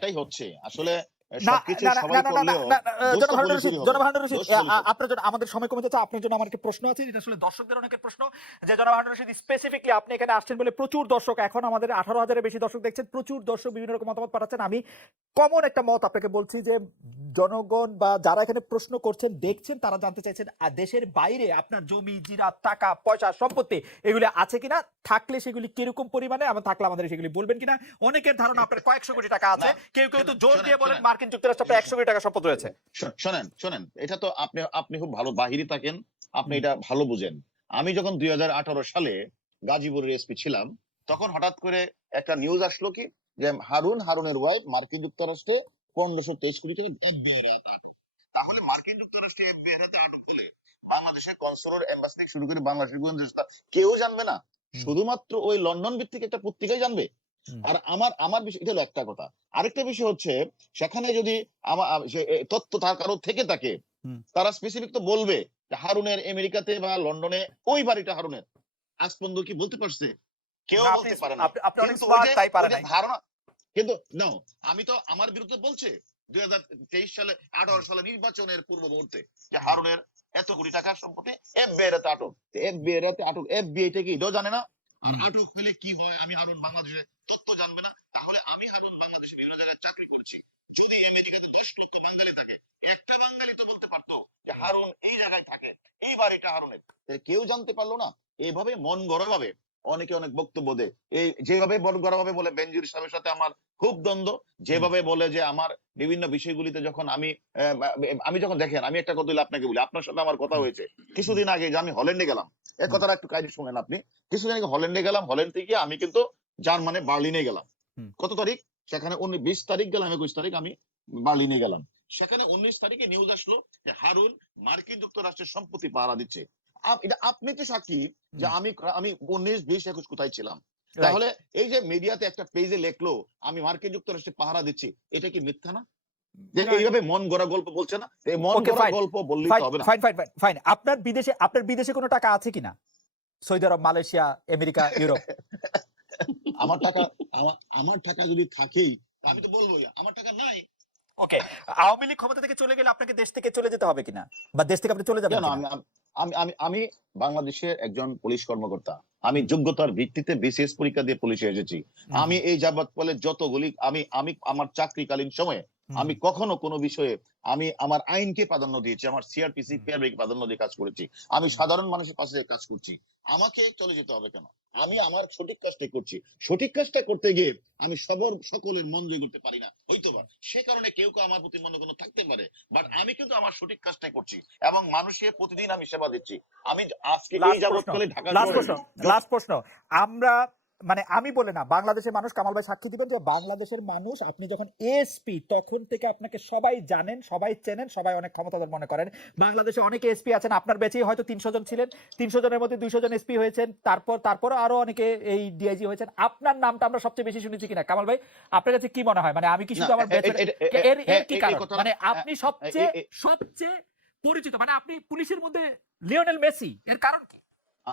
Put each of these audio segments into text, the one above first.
একটাই হচ্ছে আসলে না সবকিছু না না সবাই না না না করলেও না দোষ তো জনাব হারুন রশিদ, পুলিশেরই হবে, জনাব হারুন রশিদ, দোষ পুলিশের। আপনার জন্য আমাদের সময় কমে যাচ্ছে, আপনার জন্য আমার একটা প্রশ্ন আছে, যেটা আসলে দর্শকদের অনেকের প্রশ্ন, যে জনাব হারুন রশিদ স্পেসিফিকলি আপনি এখানে আসছেন বলে প্রচুর দর্শক, এখন আমাদের 18,000-এর বেশি দর্শক দেখছেন, প্রচুর দর্শক বিভিন্ন রকম মতামত পাঠাচ্ছেন। আমি কমন একটা মত আপনাকে বলছি যে জনগণ বা যারা এখানে প্রশ্ন করছেন দেখছেন, তারা জানতে চাইছেন দেশের বাইরে আপনার জমি জিরাত টাকা পয়সা সম্পত্তি এগুলি আছে কিনা, থাকলে সেগুলি কিরকম পরিমাণে, এবং থাকলে আমাদের সেগুলি বলবেন কিনা। অনেকের ধারণা আপনার কয়েকশো কোটি টাকা আছে, না কেউ কেউ তো শোনেন জোর শোনেন দিয়ে বলেন শোনেন মার্কিন যুক্তরাষ্ট্রে আপনার 100 কোটি টাকা সম্পদ রয়েছে। শোনেন শোনেন, এটা তো আপনি আপনি খুব ভালো বাহিরে থাকেন, আপনি হুম, এটা ভালো বুঝেন। আমি যখন 2018 সালে গাজীপুরের এসপি ছিলাম, তখন হঠাৎ করে একটা নিউজ আসলো কি, যে হারুনের ওয়াইফ মার্কিন যুক্তরাষ্ট্রে 1523 কোটি টাকা FBI এর হাতে আটক। তাহলে মার্কিন যুক্তরাষ্ট্রে FBI এর হাতে আটক হলে বাংলাদেশের কনসুলার এম্বাসি থেকে শুরু করে বাংলাদেশের গোয়েন্দা কেউ জানবে না, হুম, শুধুমাত্র ওই লন্ডন ভিত্তিক একটা পত্রিকাই জানবে। হুম। আর আমার আমার বিষয় এটা হলো একটা কথা। আরেকটা বিষয় হচ্ছে, সেখানে যদি তথ্য তার কারো থেকে থাকে, হুম। তারা স্পেসিফিক তো বলবে যে হারুনের আমেরিকাতে বা লন্ডনে ওই বাড়িটা হারুনের। আজ পর্যন্ত কি বলতে পারছে? কেউ না, আপনি বলতে পারে নাই। আপনি আপনি অনেক কিন্তু স্মার্ট, তাই ওই পারে যে নাই। ধারণা, কিন্তু নাও, আমি তো আমার বিরুদ্ধে বলছে 2023 সালে 18 সালে নির্বাচনের পূর্ব মুহূর্তে যে হুম, হারুনের এত কোটি টাকার সম্পত্তি FBI এর হাতে আটক। FBI এর হাতে আটক, FBI টা কি এটাও জানে না। আর হুম। আটক হলে কি হয়, আমি হারুন বাংলাদেশে তথ্য জানবে না। তাহলে আমি হারুন বাংলাদেশে বিভিন্ন জায়গায় চাকরি করছি, যদি আমেরিকাতে 10 লক্ষ বাঙালি থাকে, একটা বাঙালি তো বলতে পারতো যে হারুন এই জায়গায় থাকে, এই বাড়িটা হারুনের। কেউ জানতে পারলো না। এইভাবে মন গড়া ভাবে অনেকে অনেক বক্তব্য দেয়। এই যেভাবে মন গড়া ভাবে বলে বেনজির সাহেবের সাথে আমার খুব দ্বন্দ্ব, হুম, যেভাবে বলে যে আমার বিভিন্ন বিষয়গুলিতে যখন আমি যখন দেখেন, আমি একটা কথা আপনাকে বলি, আপনার সাথে আমার কথা হুম, হয়েছে হুম, কিছুদিন আগে, যে আমি হল্যান্ডে গেলাম। এই হুম, কথাটা একটু কাইন্ডলি শুনেন আপনি। কিছুদিন আগে হল্যান্ডে গেলাম, হল্যান্ড থেকে আমি কিন্তু জার্মানে বার্লিনে গেলাম। হুম, কত তারিখ? সেখানে 20 তারিখ গেলাম, 21 তারিখ আমি বার্লিনে গেলাম। সেখানে 19 তারিখে নিউজ আসলো যে হারুন মার্কিন যুক্তরাষ্ট্রের সম্পত্তি পাহারা দিচ্ছে। এটা আপনি তো সাক্ষী যে হুম। আমি আমি 19, 20, 21 কোথায় ছিলাম। রাইট। তাহলে এই যে মিডিয়াতে একটা পেজে লেখলো আমি মার্কিন যুক্তরাষ্ট্রে পাহারা দিচ্ছি, এটা কি মিথ্যা না? যে না, এইভাবে মন গড়া গল্প বলছে না, এই মন ওকে, গড়া ফাইন, গল্প বললেই তো ফাইন, হবে না। Fine, fine, fine, fine. আপনার বিদেশে কোনো টাকা আছে কিনা? সৌদি আরব, মালয়েশিয়া, আমেরিকা, ইউরোপ? আমার টাকা, আমার টাকা যদি থাকেই, আমি তো বলবোই আমার টাকা নাই। ওকে। আওয়ামী লীগ ক্ষমতা থেকে চলে গেলে আপনাকে দেশ থেকে চলে যেতে হবে কিনা, বা দেশ থেকে আপনি চলে যাবেন কেন? কিনা? আমি বাংলাদেশের একজন পুলিশ কর্মকর্তা। আমি হুম, যোগ্যতার ভিত্তিতে BCS পরীক্ষা দিয়ে পুলিশে এসেছি। হুম, আমি হুম, এই যাবৎ ফলে যতগুলি আমি আমি আমার চাকরিকালীন সময়ে হুম, আমি কখনো কোনো বিষয়ে আমি আমার আইনকে প্রাধান্য দিয়েছি, আমার CRPC হুম, PRB কে প্রাধান্য দিয়ে কাজ করেছি। আমি হুম। সাধারণ মানুষের পাশে থেকে কাজ করছি। আমাকে চলে যেতে হবে কেন? আমি আমার সঠিক কাজটাই করছি। সঠিক কাজটা করতে গিয়ে আমি সকলের মন জয় করতে পারি না হয়তোবা, সে কারণে কেউ কেউ আমার প্রতি মনে কোনো থাকতে পারে, বাট আমি কিন্তু আমার সঠিক কাজটাই করছি এবং মানুষকে প্রতিদিন আমি সেবা দিচ্ছি। আমি আজকে এই লাস্ট প্রশ্ন, যাবৎকালে ঢাকা লাস্ট শহরে প্রশ্ন, যত লাস্ট প্রশ্ন। আমরা, মানে আমি বলে না, বাংলাদেশের মানুষ, কামাল ভাই সাক্ষী দিবেন যে বাংলাদেশের মানুষ, আপনি যখন এসপি তখন থেকে আপনাকে সবাই জানেন, সবাই চেনেন, সবাই অনেক ক্ষমতাধর মনে করেন। বাংলাদেশে অনেকে এসপি আছেন, আপনার ব্যাচেই হয়তো 300 জন ছিলেন, 300 জনের মধ্যে 200 জন এসপি হয়েছেন, তারপরও আরো অনেকে এই ডিআইজি হয়েছেন। আপনার নামটা আমরা সবচেয়ে বেশি শুনেছি কিনা, কামাল ভাই? আপনার কাছে কি মনে হয়, মানে আমি কি না শুধু আমার ব্যাচের, এর এর হ্যাঁ, কি এই কারণ, কথাটা মানে আপনি সবচেয়ে সবচেয়ে পরিচিত, মানে আপনি পুলিশের মধ্যে লিওনেল মেসি, এর কারণ কি? আ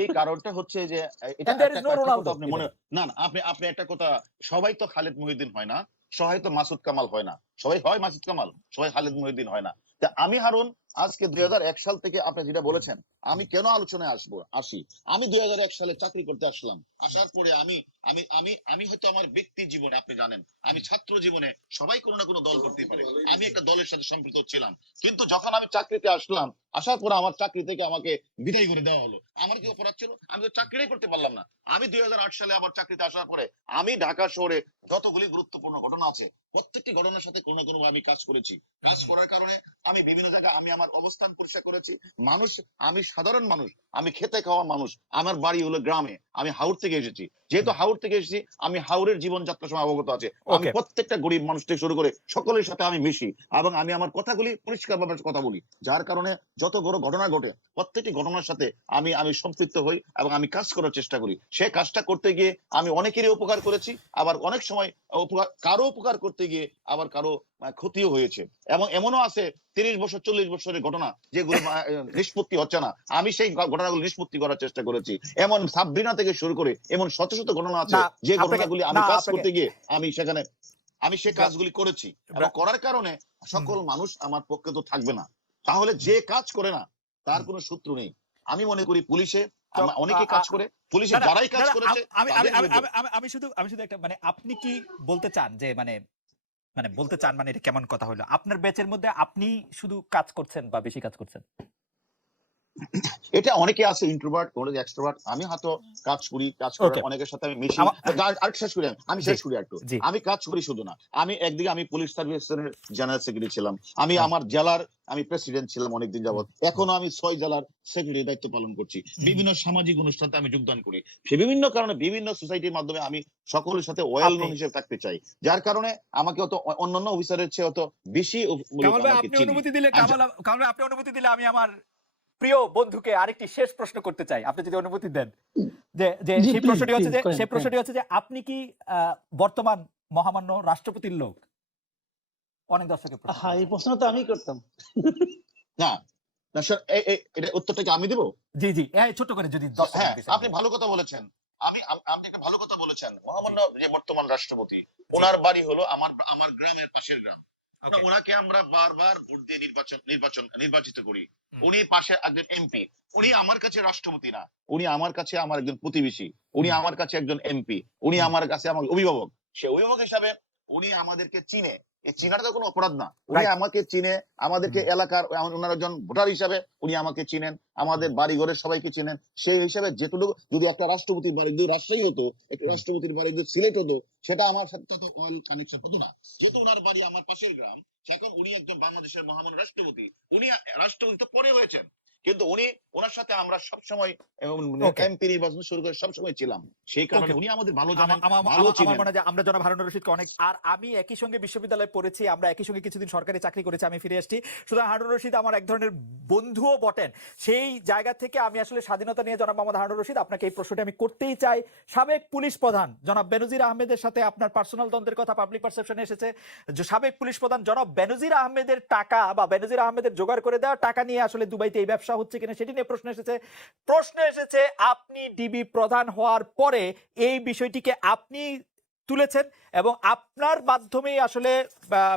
এই কারণটা হচ্ছে যে এটা And there একটা is no একটা কথা Ronaldo আপনি মনে, even. না না, আপনি আপনি একটা কথা, সবাই তো খালেদ মহিউদ্দিন হয় না, সবাই তো মাসুদ কামাল হয় না, সবাই হয় মাসুদ কামাল, সবাই খালেদ মহিউদ্দিন হয় না। তা আমি হারুন আজকে 2001 সাল থেকে আপনি যেটা বলেছেন, আমি কেন আলোচনায় আসি, আমি 2001 সালে চাকরি করতে আসলাম। আসার পরে আমি আমি আমি আমি হয়তো আমার ব্যক্তি জীবনে, আপনি জানেন আমি ছাত্র জীবনে সবাই কোনো না কোনো দল করতেই পারে, আমি একটা দলের সাথে সম্পৃক্ত ছিলাম। কিন্তু যখন আমি চাকরিতে আসলাম, আসার পরে আমার চাকরি থেকে আমাকে বিদায় করে দেওয়া হলো। আমার কি অপরাধ ছিল? আমি তো চাকরিই করতে পারলাম না। আমি 2008 সালে আবার চাকরিতে আসার পরে আমি ঢাকা শহরে যতগুলি গুরুত্বপূর্ণ ঘটনা আছে, প্রত্যেকটি ঘটনার সাথে কোনো না কোনো আমি কাজ করেছি। কাজ করার কারণে আমি বিভিন্ন জায়গায় আমি আমার অবস্থান পরিষ্কার করেছি। মানুষ, আমি সাধারণ মানুষ, আমি খেতে খাওয়া মানুষ। আমার বাড়ি হলো গ্রামে, আমি হাওড় থেকে এসেছি। যেহেতু হাওড় থেকে এসেছি, আমি হাওড়ের জীবনযাত্রার সময় অবগত আছে। আমি ওকে। প্রত্যেকটা গরিব মানুষ থেকে শুরু করে সকলের সাথে আমি মিশি এবং আমি আমার কথাগুলি পরিষ্কারভাবে কথা বলি। যার কারণে যত বড় ঘটনা ঘটে, প্রত্যেকটি ঘটনার সাথে আমি আমি সম্পৃক্ত হই এবং আমি কাজ করার চেষ্টা করি। সে কাজটা করতে গিয়ে আমি অনেকেরই উপকার করেছি, আবার অনেক সময় কারো উপকার করতে গিয়ে আবার কারো ক্ষতিও হয়েছে। এবং এমনও আছে 30 বছর 40 বছরের ঘটনা যেগুলো নিষ্পত্তি হচ্ছে না, আমি সেই ঘটনাগুলো নিষ্পত্তি করার চেষ্টা করেছি। এমন সাবরিনা থেকে শুরু করে এমন শত শত ঘটনা আছে না যে আপনাকে, ঘটনাগুলি আমি না কাজ আপনাকে, করতে গিয়ে আমি সেখানে আমি সে কাজগুলি করেছি এবং করার কারণে সকল মানুষ আমার পক্ষে তো থাকবে না। তাহলে যে কাজ করে না তার কোনো শত্রু নেই। আমি মনে করি পুলিশে অনেকে কাজ করে, পুলিশে না, না, যারাই কাজ না, না, করেছে আমি আমি তাদের আমি বিরুদ্ধে। আমি- আমি শুধু একটা মানে আপনি কি বলতে চান যে মানে মানে বলতে চান মানে এটা কেমন কথা হলো? আপনার ব্যাচের মধ্যে আপনি শুধু কাজ করছেন বা বেশি কাজ করছেন? এটা অনেকে আছে ইন্ট্রোভার্ট, অনেকে এক্সট্রোভার্ট। আমি হয়তো কাজ করি, কাজ করার ওকে। অনেকের সাথে আমি মিশি। আমা আরেকটু শেষ করি আমি জি, শেষ করি একটু। জি। আমি কাজ করি শুধু না। আমি একদিকে আমি পুলিশ সার্ভিসের জেনারেল সেক্রেটারি ছিলাম। আমি ও, আমার জেলার আমি প্রেসিডেন্ট ছিলাম অনেকদিন হুম, যাবৎ। হুম, এখনো আমি ৬ জেলার সেক্রেটারি দায়িত্ব পালন করছি। হুম। বিভিন্ন সামাজিক অনুষ্ঠানে আমি যোগদান করি। বিভিন্ন কারণে বিভিন্ন সোসাইটির মাধ্যমে আমি সকলের সাথে ওয়েল আপনি নোন হিসেবে থাকতে চাই। যার কারণে আমাকে অন্যান্য অফিসারের চেয়ে বেশি লোক কামাল ভাই আমাকে আপনি চিনি। অনুমতি দিলে আর কামাল ভাই আপনি অনুমতি দিলে আমি আমার প্রিয় বন্ধুকে আরেকটি শেষ প্রশ্ন করতে চাই। আপনি যদি অনুমতি দেন। যে যে জি সেই প্লিজ প্রশ্নটি প্লিজ হচ্ছে যে করেন সেই করেন। প্রশ্নটি হচ্ছে যে আপনি কি বর্তমান মহামান্য রাষ্ট্রপতির লোক? অনেক দর্শকের প্রশ্ন হ্যাঁ, এই করেছে। প্রশ্ন তো আমি করতাম। না, না স্যার এটা উত্তরটা কি আমি দেব? জি, জি। ছোট্ট করে যদি দর্শকের হ্যাঁ, বিষয় আপনি বলেন। ভালো কথা বলেছেন। আপনি একটা ভালো কথা বলেছেন। মহামান্য যে বর্তমান রাষ্ট্রপতি, উনার বাড়ি হলো আমার আমার গ্রামের পাশের গ্রাম। ওকে। উনাকে আমরা বারবার ভোট দিয়ে নির্বাচিত করি। হুম, উনি পাশে একজন এমপি। উনি আমার কাছে রাষ্ট্রপতি না। উনি আমার কাছে আমার একজন প্রতিবেশী। উনি হুম, আমার কাছে একজন এমপি। উনি হুম। আমার কাছে আমার অভিভাবক। সে অভিভাবক হিসাবে উনি আমাদেরকে চিনে। এই চিনাটা তো কোনো অপরাধ না। উনি রাইট। আমাকে চিনে, আমাদেরকে হুম, এলাকার উনার একজন ভোটার হিসাবে উনি আমাকে চিনেন। আমাদের বাড়ি ঘরের সবাইকে চেনেন। সেই হিসাবে যেটুকু যদি একটা রাষ্ট্রপতির বাড়ি যদি রাজশাহী হতো, একটা হুম। রাষ্ট্রপতির বাড়ি যদি সিলেট হতো, সেটা আমার সাথে তো ওয়েল কানেকশন হতো না। যেহেতু উনার বাড়ি আমার পাশের গ্রাম, এখন উনি একজন বাংলাদেশের মহামান্য রাষ্ট্রপতি। উনি রাষ্ট্রপতি তো পরে হয়েছেন। কিন্তু উনি ওনার সাথে আমরা সবসময় ওকে। এমপি নির্বাচন শুরু করে সবসময় ছিলাম। সেই ওকে। কারণে উনি আমাদের ভালো জানেন, আমার ভালো আমার চিনেন। মনে হয় যে আমরা জনাব হারুন রশিদকে অনেক আর আমি একই সঙ্গে বিশ্ববিদ্যালয়ে পড়েছি, আমরা একই সঙ্গে কিছুদিন সরকারি চাকরি করেছি, আমি ফিরে আসছি। সুতরাং হারুন রশিদ আমার এক ধরনের বন্ধুও বটেন। সেই জায়গা থেকে আমি আসলে স্বাধীনতা নিয়ে জনাব মোহাম্মদ হারুন রশিদ আপনাকে এই প্রশ্নটি আমি করতেই চাই। সাবেক পুলিশ প্রধান জনাব বেনজির আহমেদের সাথে আপনার পার্সোনাল দ্বন্দ্বের কথা পাবলিক পারসেপশনে এসেছে। যে সাবেক পুলিশ প্রধান জনাব বেনজির আহমেদের টাকা বা বেনজির আহমেদের জোগাড় করে দেওয়া টাকা নিয়ে আসলে দুবাইতে এই ব্যবসা হচ্ছে কিনা সেটি নিয়ে প্রশ্ন এসেছে। আপনি ডিবি প্রধান হওয়ার পরে এই বিষয়টিকে আপনি তুলেছেন এবং আপনার মাধ্যমেই আসলে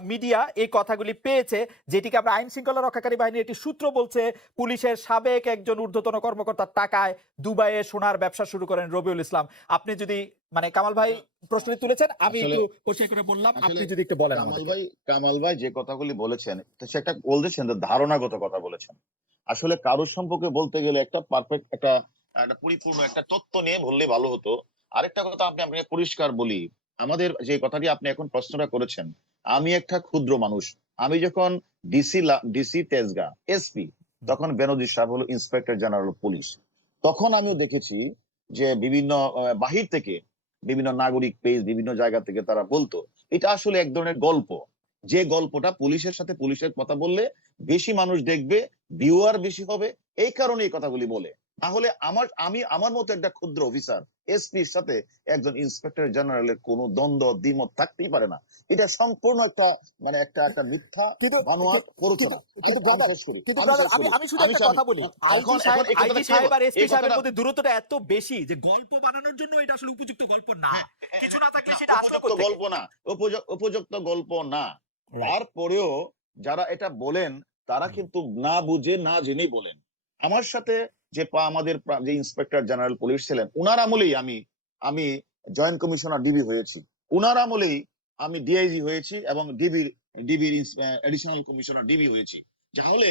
মিডিয়া এই কথাগুলি পেয়েছে, যেটিকে আমরা আইন শৃঙ্খলা রক্ষাকারী বাহিনীর একটি সূত্র বলছে পুলিশের সাবেক একজন ঊর্ধ্বতন কর্মকর্তার টাকায় দুবাইয়ে সোনার ব্যবসা শুরু করেন রবিউল ইসলাম। আপনি যদি মানে কামাল ভাই প্রশ্নটি তুলেছেন, আমি আসলে একটু পরিষ্কার করে বললাম, আসলে আপনি যদি একটু বলেন কামাল আমাদেরকে। ভাই কামাল ভাই যে কথাগুলি বলেছেন সে একটা বলতেছেন যে ধারণাগত কথা বলেছেন। আসলে কারোর সম্পর্কে বলতে গেলে একটা পারফেক্ট একটা একটা পরিপূর্ণ একটা তত্ত্ব নিয়ে বললে ভালো হতো। আরেকটা কথা আপনাকে পরিষ্কার বলি, আমাদের যে কথাটি আপনি এখন প্রশ্নটা করেছেন, আমি একটা ক্ষুদ্র মানুষ। আমি যখন ডিসি তেজগাঁ এসপি, তখন বেনজির সাহেব হলো ইন্সপেক্টর জেনারেল পুলিশ। তখন আমিও দেখেছি যে বিভিন্ন বাহির থেকে বিভিন্ন নাগরিক পেজ বিভিন্ন জায়গা থেকে তারা বলতো এটা আসলে এক ধরনের গল্প, যে গল্পটা পুলিশের সাথে পুলিশের কথা বললে বেশি মানুষ দেখবে, ভিউয়ার বেশি হবে, এই কারণে এই কথাগুলি বলে। তাহলে আমার মতো একটা ক্ষুদ্র অফিসার এসপির সাথে একজন ইন্সপেক্টর জেনারেলের কোনো দ্বন্দ্ব দ্বিমত থাকতেই পারে না। এটা সম্পূর্ণ একটা মানে একটা মিথ্যা কিন্তু বানোয়াট প্ররোচনা। কিন্তু আমি ব্রাদার শেষ করি, কিন্তু আমি ব্রাদার শেষ আমি করি, আমি শুধু আমি একটা শেষ- কথা বলি, এখন এখন এই কথাটা আইজি কে সাহেব আর এই এসপি সাহেবের কথাটা মধ্যে দূরত্বটা এত বেশি যে গল্প বানানোর জন্য এটা আসলে উপযুক্ত গল্প না। কিছু না থাকলে সেটা আসলো উপযুক্ত কোত্থেকে? গল্প না, উপযুক্ত গল্প না। রাইট। তারপরেও যারা এটা বলেন তারা কিন্তু না বুঝে না জেনেই বলেন। আমার সাথে যে যে ইন্সপেক্টর জেনারেল পুলিশ ছিলেন উনার আমলেই আমি আমি জয়েন্ট কমিশনার ডিবি হয়েছি। উনার আমলেই আমি ডিআইজি হয়েছি এবং ডিবির এডিশনাল কমিশনার ডিবি হয়েছি। তাহলে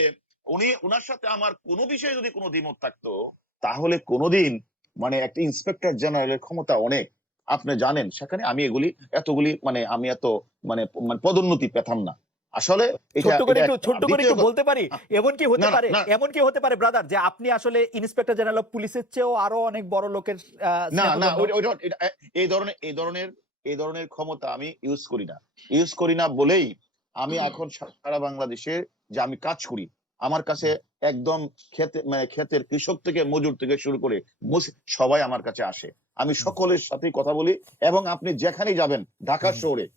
উনার সাথে আমার কোনো বিষয়ে যদি কোনো দ্বিমত থাকতো তাহলে কোনোদিন মানে একটা ইন্সপেক্টর জেনারেলের ক্ষমতা অনেক, আপনি জানেন সেখানে আমি এতগুলি মানে আমি এত মানে পদোন্নতি পেতাম না। আসলে এটা এটা একটা ছোট্ট করে দ্বিতীয় একটু বলতে পারি, না না না এমন কি হতে পারে ব্রাদার যে আপনি আসলে ইন্সপেক্টর জেনারেল অফ পুলিশের চেয়েও আরো অনেক বড় লোকের না না স্নেহধন্য? এই ধরনের ক্ষমতা আমি ইউজ করি না বলেই আমি এখন সারা বাংলাদেশে যে আমি কাজ করি, আমার কাছে একদম ক্ষেতের কৃষক থেকে মজুর থেকে শুরু করে সবাই আমার কাছে আসে। আমি সকলের সাথেই কথা বলি এবং আপনি যেখানেই যাবেন ঢাকা শহরে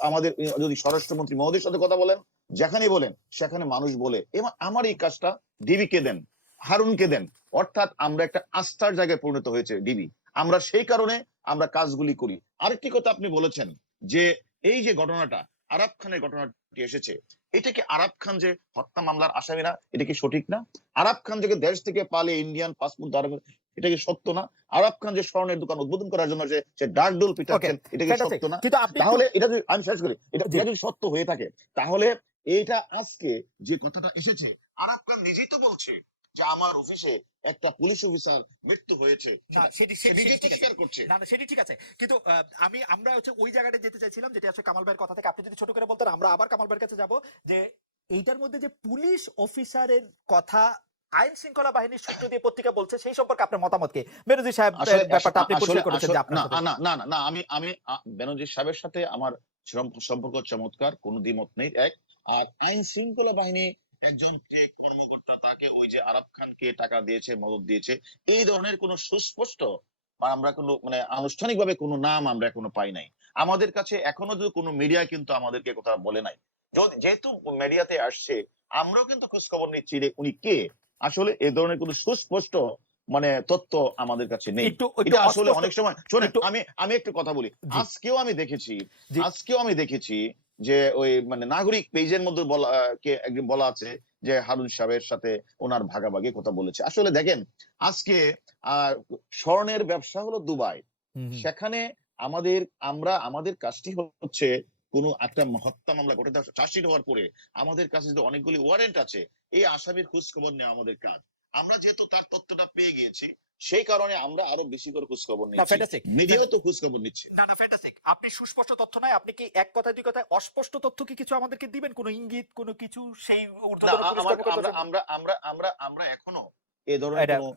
আমাদের যদি স্বরাষ্ট্রমন্ত্রী মহোদয়ের সাথে কথা বলেন, যেখানেই বলেন সেখানে মানুষ বলে এবং আমার এই কাজটা ডিবি কে দেন, হারুনকে দেন। অর্থাৎ আমরা একটা আস্থার জায়গায় পরিণত হয়েছে ডিবি। আমরা সেই কারণে আমরা কাজগুলি করি। আরেকটি কথা আপনি বলেছেন যে এই যে ঘটনাটা, আরাব খানের ঘটনাটি এসেছে, এটা কি আরাব খান যে হত্যা মামলার আসামি না? এটা কি সঠিক না? আরাব খান যে দেশ থেকে পালিয়ে ইন্ডিয়ান পাসপোর্ট ধারণ করে, এটা কি সত্য না? আরাব খান যে স্বর্ণের দোকান উদ্বোধন করার জন্য যে সে ডাক ডোল ওকে, পিটাচ্ছেন, এটা কি ফ্যান্টাস্টিক। সত্য না? কিন্তু আপনি একটু তাহলে এটা যদি আমি শেষ করি, এটা জি এটা যদি সত্য হয়ে থাকে, তাহলে এইটা আজকে যে কথাটা এসেছে, আরাব খান নিজেই তো বলছে যে আমার অফিসে একটা পুলিশ অফিসার মৃত্যু হয়েছে, না সেটা সেটি সে সেটি নিজেই সেটি তো ঠিক আছে। স্বীকার করছে। না সেটি ঠিক আছে, কিন্তু আমরা হচ্ছে ওই জায়গাটা যেতে চাইছিলাম যেটা আসলে কামাল ভাইয়ের কথা থেকে আপনি যদি ছোট করে বলতেন আমরা আবার কামাল ভাইয়ের কাছে যাব, যে এইটার মধ্যে যে পুলিশ অফিসারের কথা আইন শৃঙ্খলা বাহিনীর সূত্র দিয়ে পত্রিকা বলছে সেই সম্পর্কে আপনার মতামত কি? মেনজি সাহেব আসলে ব্যাপারটা আপনি আসলে পরিষ্কার করেছেন আসলে যে আপনার না সাথে না না না না আমি আমি বেনজির সাহেবের সাথে আমার সম্পর্ক চমৎকার, কোনো দ্বিমত নেই। এক, আর আইন শৃঙ্খলা বাহিনী একজন যে কর্মকর্তা তাকে ওই যে আরাব খানকে টাকা দিয়েছে, মদদ দিয়েছে, এই ধরনের কোনো সুস্পষ্ট বা আমরা কোনো মানে আনুষ্ঠানিকভাবে কোনো নাম আমরা এখনো পাই নাই। আমাদের কাছে এখনো যদি কোনো মিডিয়া কিন্তু আমাদেরকে কথা বলে নাই। যেহেতু মিডিয়াতে আসছে, আমরাও কিন্তু খোঁজ খবর নিচ্ছি যে উনি কে। আসলে এ ধরনের কোনো সুস্পষ্ট মানে তথ্য আমাদের কাছে নেই। একটু একটু এটা আসলে অস্পষ্ট অনেক সময় শোনেন, একটু আমি একটু কথা বলি। জি আজকেও আমি দেখেছি, জি আজকেও আমি দেখেছি যে ওই মানে নাগরিক পেজের মধ্যে বলা কে একজন বলা আছে যে হারুন সাহেবের সাথে ওনার ভাগাভাগি কথা বলেছে। আসলে দেখেন, আজকে আহ স্বর্ণের ব্যবসা হলো দুবাই, হুম হুম। সেখানে আমাদের কাজটি হচ্ছে কোন একটা হত্যা মামলা ঘটে চার্জশিট হওয়ার পরে আমাদের কাছে যে অনেকগুলি ওয়ারেন্ট আছে, এই আসামির খোঁজ খবর নেওয়া আমাদের কাজ। আমরা যেহেতু তার তথ্যটা পেয়ে গিয়েছি, সেই কারণে আমরা আরো বেশি করে খোঁজ খবর না নিচ্ছি, ফ্যান্টাস্টিক। মিডিয়াও তো খোঁজ খবর নিচ্ছে। না ফ্যান্টাস্টিক, আপনি সুস্পষ্ট তথ্য নাই, আপনি কি এক কথায় দুই কথায় অস্পষ্ট তথ্য কি কিছু আমাদেরকে দিবেন, কোনো ইঙ্গিত কোনো কিছু সেই না ঊর্ধ্বতন পুলিশ আমার কর্মকর্তা আমরা জন্য? আমরা আমরা আমরা আমরা এখনো এ ধরনের এটা কোনো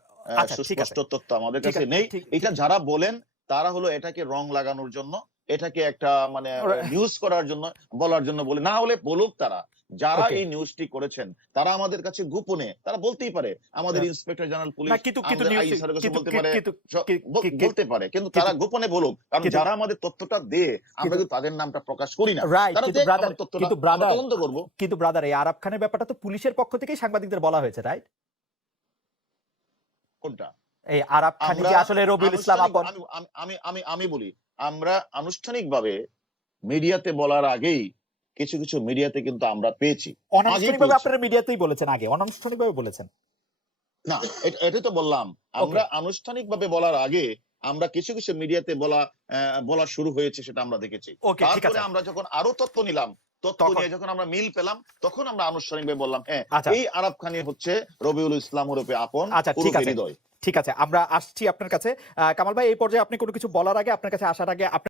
আচ্ছা ঠিক আছে সুস্পষ্ট তথ্য আমাদের ঠিক কাছে আছে নেই। ঠিক এটা ঠিক যারা বলেন তারা হলো এটাকে রং লাগানোর জন্য, এটাকে একটা মানে নিউজ করার জন্য, বলার জন্য বলে। না হলে বলুক তারা, যারা ওকে এই নিউজটি করেছেন তারা আমাদের কাছে গোপনে তারা বলতেই পারে, আমাদের ইন্সপেক্টর জেনারেল না পুলিশ কিন্তু কিন্তু আমাদের নিউজ আইজি স্যারের কাছে কিন্তু বলতে পারে, কিন্তু বলতে পারে, কিন্তু তারা কিন্তু গোপনে বলুক, কারণ কিন্তু যারা আমাদের তথ্যটা দিয়ে আমরা কিন্তু কিন্তু তাদের নামটা প্রকাশ করি না। রাইট, তারা কিন্তু দেখ ব্রাদার আমার তথ্যটা, কিন্তু আমরা ব্রাদার তদন্ত করবো। কিন্তু ব্রাদার এই আরাব খানের ব্যাপারটা তো পুলিশের পক্ষ থেকেই সাংবাদিকদের বলা হয়েছে, রাইট? কোনটা? এই আরাব খানি আমরা যে আসলে রবিউল ইসলাম আনুষ্ঠানিক আপন, আমি আমি আমি আমি আমি বলি, আমরা আনুষ্ঠানিকভাবে মিডিয়াতে বলার আগেই কিছু কিছু মিডিয়াতে কিন্তু আমরা পেয়েছি, আগেই অনানুষ্ঠানিকভাবে পেয়েছি। আপনারা মিডিয়াতেই বলেছেন, আগে অনানুষ্ঠানিকভাবে বলেছেন। না, এটাই তো বললাম, ওকে আমরা আনুষ্ঠানিকভাবে বলার আগে আমরা কিছু কিছু মিডিয়াতে বলা শুরু হয়েছে, সেটা আমরা দেখেছি। ওকে ঠিক তারপরে আছে আমরা যখন আরো তথ্য নিলাম, তথ্য তখন নিয়ে যখন আমরা মিল পেলাম, তখন আমরা আনুষ্ঠানিকভাবে বললাম, হ্যাঁ আচ্ছা এই আরাব খানি হচ্ছে রবিউল ইসলাম ওরফে আপন, আচ্ছা ঠিক ওরফে আছে হৃদয়। ঠিক আছে আমরা আসছি আপনার কাছে। কামাল ভাই, এই পর্যায়ে আপনি কোনো কিছু বলার আগে, আপনার কাছে আসার আগে